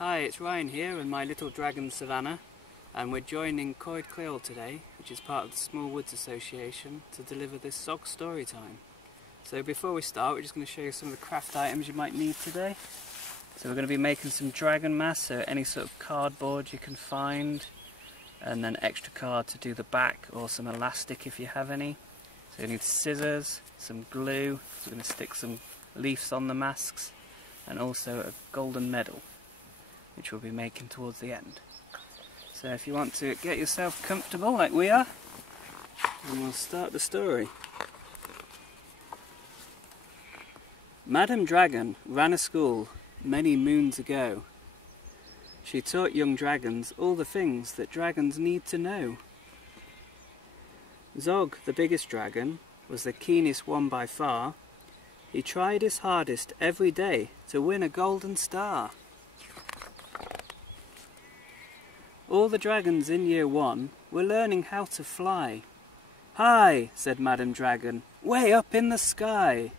Hi, it's Ryan here in my little dragon savannah, and we're joining Coed Lleol today, which is part of the Small Woods Association, to deliver this SOG story time. So before we start, we're just going to show you some of the craft items you might need today. So we're going to be making some dragon masks, so any sort of cardboard you can find, and then extra card to do the back, or some elastic if you have any. So you need scissors, some glue, so we're going to stick some leaves on the masks, and also a golden medal, which we'll be making towards the end. So if you want to get yourself comfortable like we are, and we'll start the story. Madam Dragon ran a school many moons ago. She taught young dragons all the things that dragons need to know. Zog, the biggest dragon, was the keenest one by far. He tried his hardest every day to win a golden star. All the dragons in year 1 were learning how to fly. "Hi," said Madam Dragon, "way up in the sky.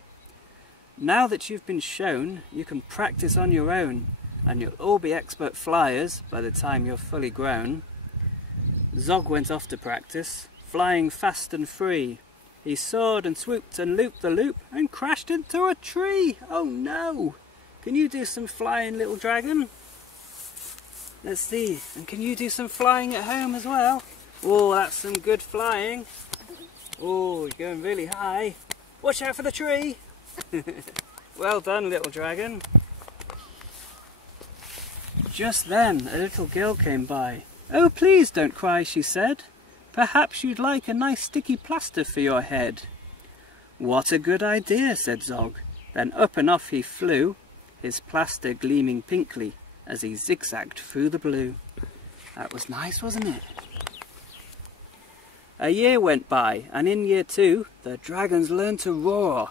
Now that you've been shown, you can practice on your own, and you'll all be expert flyers by the time you're fully grown." Zog went off to practice, flying fast and free. He soared and swooped and looped the loop and crashed into a tree. Oh no! Can you do some flying, little dragon? Let's see. And can you do some flying at home as well? Oh, that's some good flying. Oh, you're going really high. Watch out for the tree. Well done, little dragon. Just then, a little girl came by. "Oh, please don't cry," she said. "Perhaps you'd like a nice sticky plaster for your head." "What a good idea," said Zog. Then up and off he flew, his plaster gleaming pinkly as he zigzagged through the blue. That was nice, wasn't it? A year went by, and in year 2, the dragons learned to roar.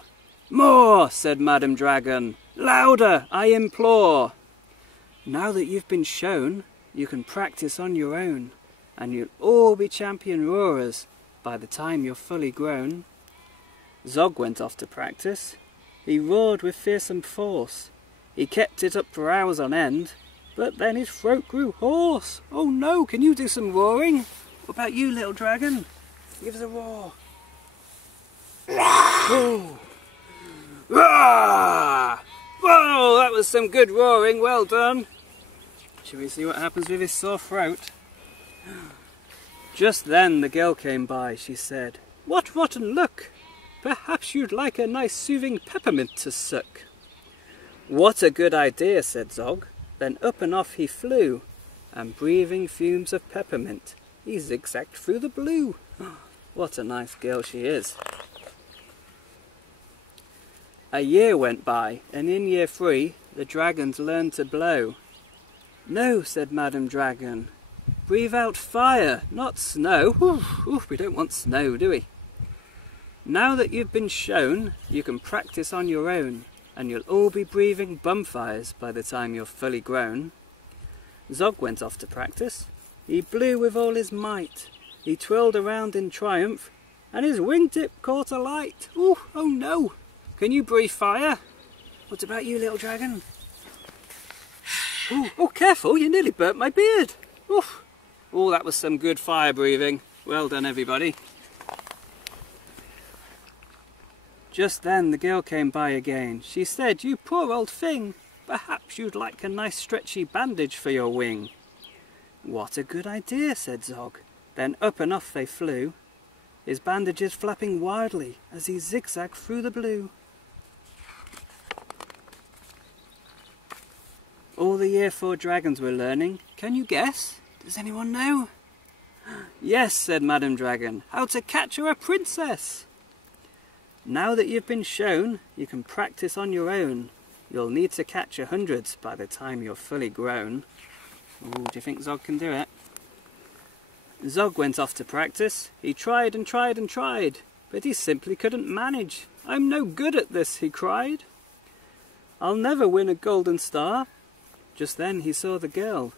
"More," said Madam Dragon. "Louder, I implore." Now that you've been shown, you can practice on your own, and you'll all be champion roarers by the time you're fully grown. Zog went off to practice. He roared with fearsome force. He kept it up for hours on end, but then his throat grew hoarse. Oh no, can you do some roaring? What about you, little dragon? Give us a roar. Whoa. Whoa, that was some good roaring, well done. Shall we see what happens with his sore throat? Just then the girl came by. She said, "What rotten luck! Perhaps you'd like a nice soothing peppermint to suck." "What a good idea," said Zog. Then up and off he flew, and breathing fumes of peppermint, he zigzagged through the blue. What a nice girl she is. A year went by, and in year 3, the dragons learned to blow. "No," said Madam Dragon. "Breathe out fire, not snow." Oof, we don't want snow, do we? Now that you've been shown, you can practice on your own, and you'll all be breathing bonfires by the time you're fully grown. Zog went off to practice. He blew with all his might. He twirled around in triumph, and his wingtip caught alight. Ooh, oh no! Can you breathe fire? What about you, little dragon? Ooh, oh, careful, you nearly burnt my beard. Oof. Oh, that was some good fire breathing. Well done, everybody. Just then the girl came by again. She said, "You poor old thing, perhaps you'd like a nice stretchy bandage for your wing." "What a good idea," said Zog. Then up and off they flew, his bandages flapping wildly as he zigzagged through the blue. All the year 4 dragons were learning. Can you guess? Does anyone know? "Yes," said Madam Dragon, "how to capture a princess." Now that you've been shown, you can practice on your own. You'll need to catch 100s by the time you're fully grown. Ooh, do you think Zog can do it? Zog went off to practice. He tried and tried and tried, but he simply couldn't manage. "I'm no good at this," he cried. "I'll never win a golden star." Just then he saw the girl.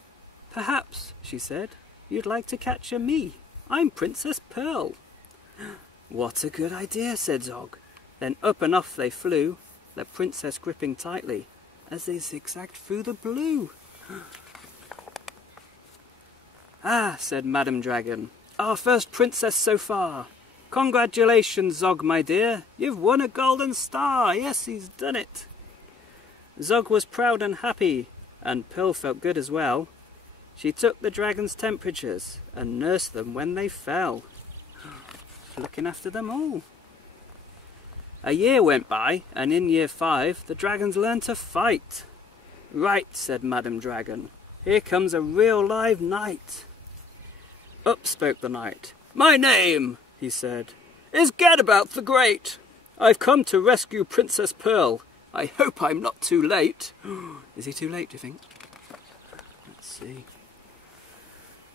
"Perhaps," she said, "you'd like to capture me. I'm Princess Pearl." "What a good idea," said Zog. Then up and off they flew, the princess gripping tightly as they zigzagged through the blue. "Ah," said Madam Dragon, "our first princess so far. Congratulations, Zog, my dear. You've won a golden star. Yes, he's done it." Zog was proud and happy, and Pearl felt good as well. She took the dragon's temperatures and nursed them when they fell, looking after them all. A year went by, and in year 5, the dragons learned to fight. "Right," said Madam Dragon, "here comes a real live knight." Up spoke the knight. "My name," he said, "is Gadabout the Great. I've come to rescue Princess Pearl. I hope I'm not too late." Is he too late, do you think? Let's see.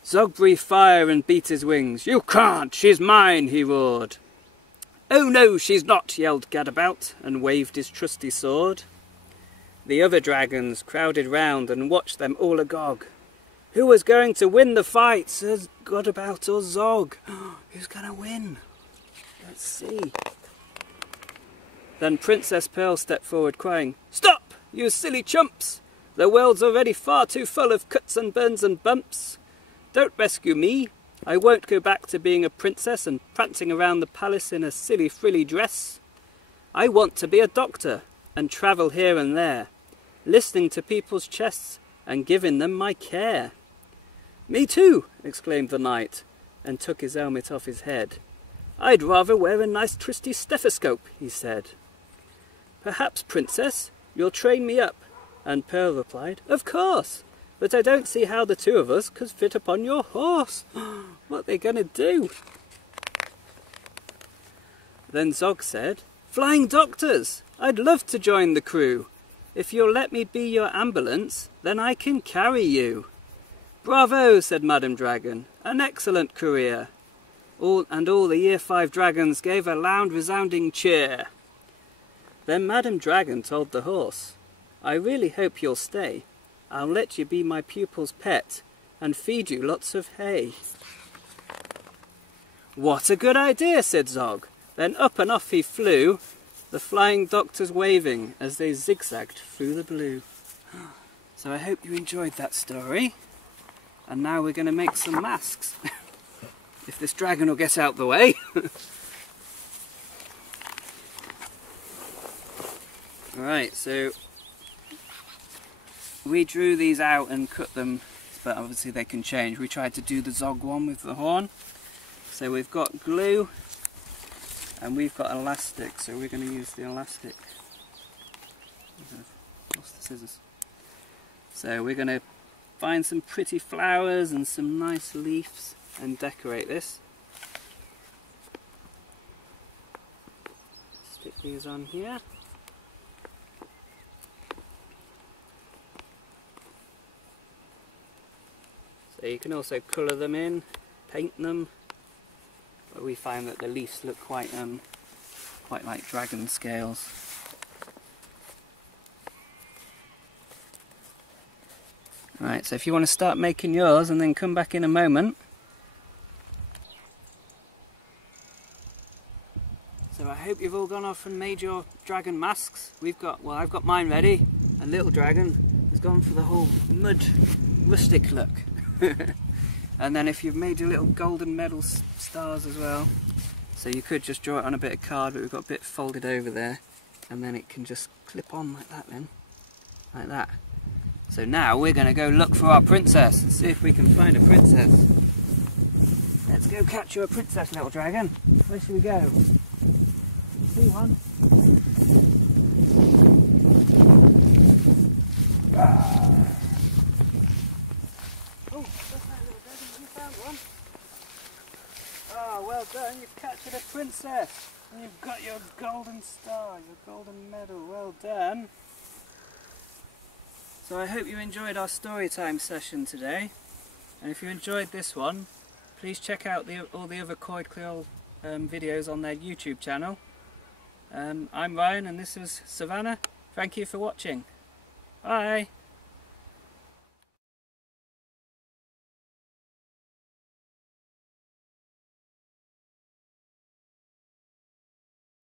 Zog breathed fire and beat his wings. "You can't! She's mine!" he roared. "Oh no, she's not!" yelled Gadabout, and waved his trusty sword. The other dragons crowded round and watched them all agog. Who was going to win the fight? Sir Gadabout or Zog? Who's going to win? Let's see. Then Princess Pearl stepped forward crying, "Stop, you silly chumps! The world's already far too full of cuts and burns and bumps. Don't rescue me. I won't go back to being a princess and prancing around the palace in a silly frilly dress. I want to be a doctor and travel here and there, listening to people's chests and giving them my care." "Me too," exclaimed the knight, and took his helmet off his head. "I'd rather wear a nice trusty stethoscope," he said. "Perhaps, Princess, you'll train me up," and Pearl replied, "Of course, but I don't see how the two of us could fit upon your horse. What are they going to do?" Then Zog said, "Flying doctors! I'd love to join the crew. If you'll let me be your ambulance, then I can carry you." "Bravo," said Madam Dragon, "an excellent career." All the year 5 dragons gave a loud resounding cheer. Then Madam Dragon told the horse, "I really hope you'll stay. I'll let you be my pupil's pet and feed you lots of hay." "What a good idea," said Zog. Then up and off he flew, the flying doctors waving as they zigzagged through the blue. So I hope you enjoyed that story. And now we're going to make some masks. If this dragon will get out the way. Right, so we drew these out and cut them, but obviously they can change. We tried to do the Zog one with the horn. So we've got glue and we've got elastic, so we're going to use the elastic. Lost the scissors. So we're going to find some pretty flowers and some nice leaves and decorate this. Stick these on here. So you can also colour them in, paint them, but we find that the leaves look quite like dragon scales. Right, so if you want to start making yours and then come back in a moment. So I hope you've all gone off and made your dragon masks. I've got mine ready, and little dragon has gone for the whole mud rustic look. And then if you've made your little golden medal stars as well, so you could just draw it on a bit of card, but we've got a bit folded over there, and then it can just clip on like that then, like that. So now we're going to go look for our princess and see if we can find a princess. Let's go catch you a princess, little dragon. Where should we go? See one? Oh, that's that little dragon. You found one. Oh, well done. You've captured a princess. And you've got your golden star, your golden medal. Well done. So I hope you enjoyed our Storytime session today. And if you enjoyed this one, please check out all the other Coed Lleol videos on their YouTube channel. I'm Ryan and this was Savannah. Thank you for watching. Bye!